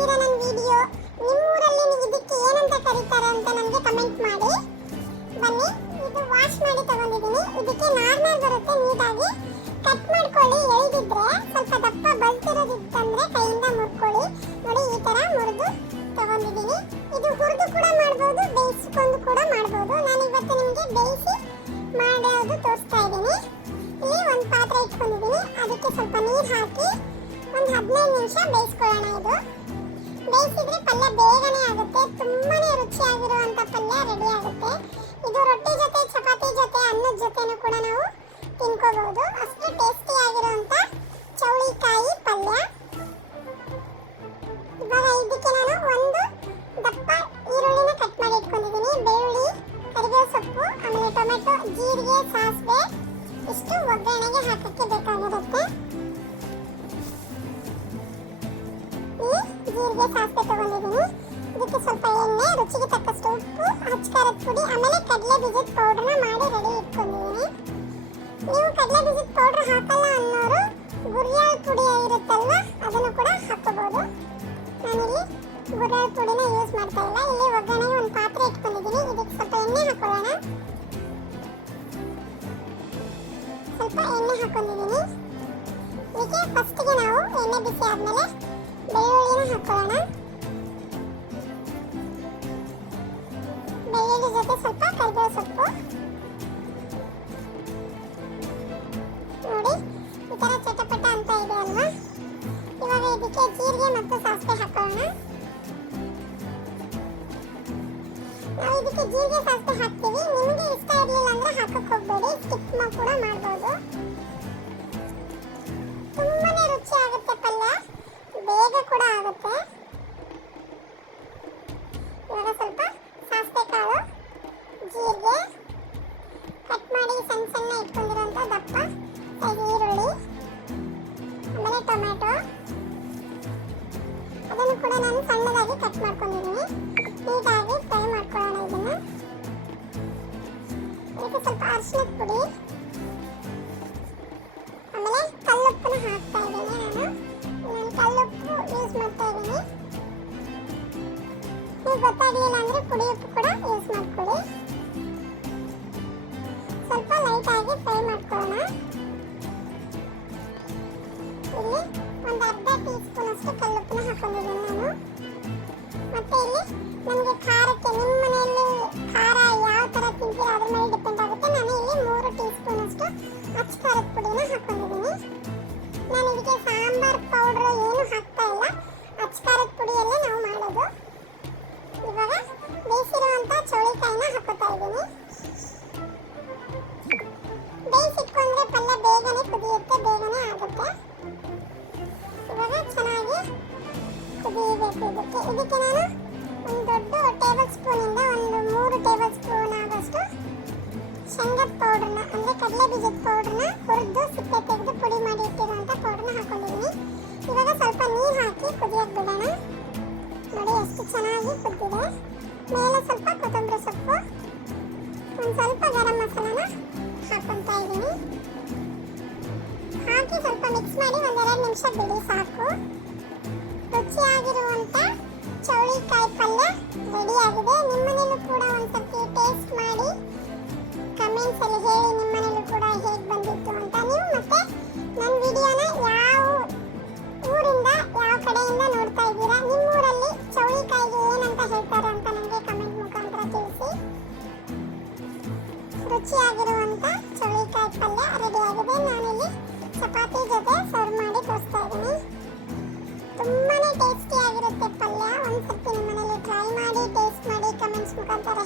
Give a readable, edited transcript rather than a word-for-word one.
ಇದ್ದೀರಾ ನನ್ನ ವಿಡಿಯೋ? ನಿಮ್ಮೂರಲ್ಲಿ ಇದಕ್ಕೆ ಏನಂತ ಕರೀತಾರೆ ಅಂತ ನನಗೆ ಕಮೆಂಟ್ ಮಾಡಿ. ಬನ್ನಿ, ಇದು ವಾಶ್ ಮಾಡಿ ತಗೊಂಡಿದ್ದೀನಿ. ಇದಕ್ಕೆ ನಾರ್ಮಲ್ ಬರುತ್ತೆ, ನೀಟಾಗಿ ಕಟ್ ಮಾಡ್ಕೊಳ್ಳಿ. ಎಳೆದಿದ್ರೆ ಸ್ವಲ್ಪ ದಪ್ಪ ಬಲ್ತಿರೋದಿತ್ತಂದ್ರೆ ಕೈಯಿಂದ ಮುರ್ಕೊಳ್ಳಿ. ನೋಡಿ, ಈ ತರ ಮುರಿದು ತಗೊಂಡಿದ್ದೀನಿ. ಇದು ಹುರಿದು ಕೂಡ ಮಾಡ್ಬೋದು, ಬೇಯಿಸ್ಕೊಂಡು ಕೂಡ ಮಾಡ್ಬೋದು. ನಾನು ಇವತ್ತು ನಿಮಗೆ ಬೇಯಿಸಿ ಮಾಡೋದು ತೋರಿಸ್ತಾ ಇದ್ದೀನಿ. ಇಲ್ಲಿ ಒಂದು ಪಾತ್ರೆ ಇಟ್ಕೊಂಡಿದ್ದೀನಿ, ಅದಕ್ಕೆ ಸ್ವಲ್ಪ ನೀರು ಹಾಕಿ ಒಂದು 15 ನಿಮಿಷ ಬೇಯಿಸ್ಕೊಳ್ಳೋಣ. ಇದು ಬೇಯಿಸಿದ್ರೆ ಪಲ್ಯ ಬೇಗನೆ ಆಗುತ್ತೆ, ತುಂಬಾನೇ ರುಚಿಯಾಗಿರುವಂಥ ಪಲ್ಯ ರೆಡಿ ಆಗುತ್ತೆ. ಇದು ರೊಟ್ಟಿ ಜೊತೆ, ಚಪಾತಿ ಜೊತೆ, ಅನ್ನದ ಜೊತೆನೂ ಕೂಡ ನಾವು ತಿನ್ಕೋಬಹುದು. ಅಷ್ಟು ಟೇಸ್ಟಿ ಆಗಿರುವಂಥ ಚೌಳಿಕಾಯಿ ಪಲ್ಯ. ಇವಾಗ ಇದಕ್ಕೆ ನಾನು ಒಂದು ದಪ್ಪ ಈರುಳ್ಳಿನ ಕಟ್ ಮಾಡಿ ಇಟ್ಕೊಂಡಿದ್ದೀನಿ. ಬೆಳ್ಳುಳ್ಳಿ, ಕರಿಬೇವು ಸೊಪ್ಪು, ಆಮೇಲೆ ಟೊಮೆಟೊ, ಜೀರಿಗೆ, ಸಾಸಿವೆ ಇಷ್ಟು ಒಗ್ಗರಣೆಗೆ ಹಾಕಕ್ಕೆ ಬೇಕಾಗಿರುತ್ತೆ. ಜೀರಿಗೆ, ಸಾಸಿವೆ ತಗೊಂಡಿದ್ದೀನಿ. ಇದಕ್ಕೆ ಸ್ವಲ್ಪ ಎಣ್ಣೆ, ರುಚಿಗೆ ತಕ್ಕಷ್ಟು ಉಪ್ಪು, ಅಚ್ಚಕಾರದ ಪುಡಿ, ಆಮೇಲೆ ಕಡಲೆ ಬೀಜದ ಪೌಡರ್ನ ಮಾಡಿ ರೆಡಿ ಇಟ್ಕೊಂಡಿದ್ದೀನಿ. ನೀವು ಕಡಲೆ ಬೀಜದ ಪೌಡರ್ ಹಾಕಲ್ಲ ಅನ್ನೋರು ಗುರಿಯಾಳ ಪುಡಿ ಇರುತ್ತಲ್ವ, ಅದನ್ನು ಕೂಡ ಹಾಕೋಬಹುದು. ನಾನಿಲ್ಲಿ ಗುರಿಯಾಳ ಪುಡಿನ ಯೂಸ್ ಮಾಡ್ತಾ ಇಲ್ಲ. ಇಲ್ಲಿ ಒಗ್ಗರಣೆಗೆ ಒಂದು ಪಾತ್ರೆ ಇಟ್ಕೊಂಡಿದ್ದೀನಿ. ಇದಕ್ಕೆ ಸ್ವಲ್ಪ ಎಣ್ಣೆ ಹಾಕೊಳ್ಳೋಣ. ಸ್ವಲ್ಪ ಎಣ್ಣೆ ಹಾಕೊಂಡಿದ್ದೀನಿ. ಇದಕ್ಕೆ ಫಸ್ಟಿಗೆ ನಾವು ಎಣ್ಣೆ ಬಿಸಿ ಆದಮೇಲೆ ಬೆಳ್ಳುಳ್ಳಿನ ಹಾಕೊಳ್ಳೋಣ. ಬೆಳ್ಳುಳ್ಳಿ ಜೊತೆ ಸ್ವಲ್ಪ ಕರಿಬೇವು ಸೊಪ್ಪು. ನೋಡಿ, ಈ ತರ ಚಟಪಟ ಅಂತ ಇದೆ ಅಲ್ವಾ? ಇವಾಗ ಇದಕ್ಕೆ ಜೀರಿಗೆ ಮತ್ತು ಸಾಸಿವೆ ಹಾಕೋಣ. ನಾವು ಇದಕ್ಕೆ ಜೀರಿಗೆ ಸಾಸಿವೆ ಹಾಕ್ತೀವಿ. ನಿಮಗೆ ಇಷ್ಟ ಇರಲಿಲ್ಲ ಅಂದ್ರೆ ಹಾಕಕ್ಕೆ ಹೋಗಬೇಡಿ, ಸ್ಕಿಪ್ ಕೂಡ ಮಾಡ್ಬೋದು. ತುಂಬಾನೇ ರುಚಿ ಆಗುತ್ತೆ ಪಲ್ಯ, ಬೇಗ ಕೂಡ ಆಗುತ್ತೆ. ಇವಾಗ ಸ್ವಲ್ಪ ಸಾಸಿವೆ ಕಾಳು, ಜೀರಿಗೆ, ಕಟ್ ಮಾಡಿ ಸಣ್ಣ ಸಣ್ಣ ಇಟ್ಕೊಂಡಿರೋಂಥ ದಪ್ಪ ಸೈಜ್ ಈರುಳ್ಳಿ, ಆಮೇಲೆ ಟೊಮೆಟೊ, ಅದನ್ನು ಕೂಡ ನಾನು ಸಣ್ಣದಾಗಿ ಕಟ್ ಮಾಡ್ಕೊಂಡಿದ್ದೀನಿ. ನೀಟಾಗಿ ಫ್ರೈ ಮಾಡ್ಕೊಳ್ಳೋಣ ಇದನ್ನು. ಇದಕ್ಕೆ ಸ್ವಲ್ಪ ಅರಿಶಿನದ ಪುಡಿ, ಆಮೇಲೆ ಕಲ್ಲುಪ್ಪನ ಹಾಕ್ತಾ ಇದ್ದೀನಿ. ನಾನು ಕಲ್ಲುಪ್ಪು ಯೂಸ್ ಮಾಡ್ತಾ ಇದ್ದೀನಿ. ನೀವು ಗೊತ್ತಾಗಲಿಲ್ಲ ಅಂದರೆ ಪುಡಿ ಉಪ್ಪು ಕೂಡ ಯೂಸ್ ಮಾಡ್ಕೊಳ್ಳಿ. ಸ್ವಲ್ಪ ಲೈಟಾಗಿ ಫ್ರೈ ಮಾಡ್ಕೊಳ್ಳೋಣ. ಇಲ್ಲಿ ಒಂದು ಅರ್ಧ ಟೀ ಸ್ಪೂನ್ ಅಷ್ಟು ಕಲ್ಲುಪ್ಪನ ಹಾಕೊಂಡಿದ್ದೀನಿ ನಾನು. ಮತ್ತೆ ಇಲ್ಲಿ ನಮಗೆ ಖಾರಕ್ಕೆ, ನಿಮ್ಮ ಮನೆಯಲ್ಲಿ ಖಾರ ಯಾವ ಥರ ತಿಂತೀರೋ ಅದ್ರ ಮೇಲೆ ಡಿಪೆಂಡ್ ಆಗುತ್ತೆ. ನಾನು ಇಲ್ಲಿ 3 ಟೀ ಸ್ಪೂನ್ ಅಷ್ಟು ಅಚ್ಚಕಾರದ ಪುಡಿನ ಹಾಕೊಂಡಿದ್ದೀನಿ. ನಾನು ಇದಕ್ಕೆ ಸಾಂಬಾರ್ ಪೌಡ್ರ್ ಏನು ಹಾಕ್ತಾ ಇಲ್ಲ, ಅಚ್ಚಕಾರದ ಪುಡಿಯಲ್ಲೇ ನಾವು ಮಾಡೋದು. ಇವಾಗ ಬೇಯಿಸಿರುವಂಥ ಚೌಳಿಕಾಯಿನ ಹಾಕೋತಾ ಇದ್ದೀನಿ. ಬೇಯಿಸಿಟ್ಕೊಂಡ್ರೆ ಪಲ್ಯ ಬೇಗನೆ ಕುದಿಯುತ್ತೆ, ಬೇಗನೆ ಆಗುತ್ತೆ. ಇವಾಗ ಚೆನ್ನಾಗಿ ಕುದಿಯಬೇಕು. ಇದಕ್ಕೆ ನಾನು ಒಂದು ದೊಡ್ಡ ಟೇಬಲ್ ಸ್ಪೂನಿಂದ ಒಂದು 3 ಟೇಬಲ್ ಸ್ಪೂನ್ ಆಗೋಷ್ಟು ಶೇಂಗದ ಪೌಡ್ರನ್ನ, ಅಂದರೆ ಕಡಲೆ ಬೀಜದ ಪೌಡ್ರನ್ನ ಹುರಿದು ಸಿಪ್ಪೆ ತೆಗೆದು ಪುಡಿ ಮಾಡಿ ಇಟ್ಟಿರುವಂಥ ಪೌಡ್ರನ್ನ ಹಾಕೊಂಡಿದ್ದೀನಿ. ಇವಾಗ ಸ್ವಲ್ಪ ನೀರು ಹಾಕಿ ಕುದಿಯೋಕೆ ಬಿಡೋಣ. ನೋಡಿ ಎಷ್ಟು ಚೆನ್ನಾಗಿ ಕುದ್ದಿದೆ. ಮೇಲೆ ಸ್ವಲ್ಪ ಕೊತ್ತಂಬರಿ ಸೊಪ್ಪು, ಒಂದು ಸ್ವಲ್ಪ ಗರಂ ಮಸಾಲಾನ ಹಾಕೊತಾ ಇದ್ದೀನಿ. ಹಾಕಿ ಸ್ವಲ್ಪ ಮಿಕ್ಸ್ ಮಾಡಿ ಒಂದು 2 ನಿಮಿಷ ಬಿಡಿ, ಸಾಕು. ರುಚಿಯಾಗಿರುವಂಥ ಚೌಳಿಕಾಯಿ ಪಲ್ಯ ರೆಡಿ ಆಗಿದೆ. ನಿಮ್ಮನೇಲೂ ಕೂಡ ಒಂದ್ಸತಿ ಟೇಸ್ಟ್ ಮಾಡಿ ಕಮೆಂಟ್ಸಲ್ಲಿ ಹೇಳಿ ನಿಮ್ಮನೇಲೂ ಕೂಡ ಹೇಗೆ ಬಂದಿತ್ತು ಅಂತ. ನೀವು ಮತ್ತೆ ನನ್ನ ವಿಡಿಯೋನ ಯಾವ ಊರಿಂದ, ಯಾವ ಕಡೆಯಿಂದ ನೋಡ್ತಾ ಇದ್ದೀರಾ, ನಿಮ್ಮೂರಲ್ಲಿ ಚೌಳಿಕಾಯಿಗೆ ಏನಂತ ಹೇಳ್ತಾರೆ ಅಂತ ನನಗೆ ಕಮೆಂಟ್ ಮುಖಾಂತರ ತಿಳಿಸಿ. ರುಚಿಯಾಗಿರುವಂಥ ಚೌಳಿಕಾಯಿ ಪಲ್ಯ ರೆಡಿ ಆಗಿದೆ. ನಾನಿಲ್ಲಿ ಚಪಾತಿ ಜೊತೆ ಸರ್ವ್ ಮಾಡಿ ತೋರಿಸ್ತಾ ಇದ್ದೀನಿ. ತುಂಬಾನೇ ಟೇಸ್ಟಿ ಆಗಿರುತ್ತೆ ಪಲ್ಯ. ಒಂದ್ಸತಿ ನಿಮ್ಮ ಮನೇಲಿ ಟ್ರೈ ಮಾಡಿ, ಟೇಸ್ಟ್ ಮಾಡಿ, ಕಮೆಂಟ್ಸ್ ಮುಖಾಂತರ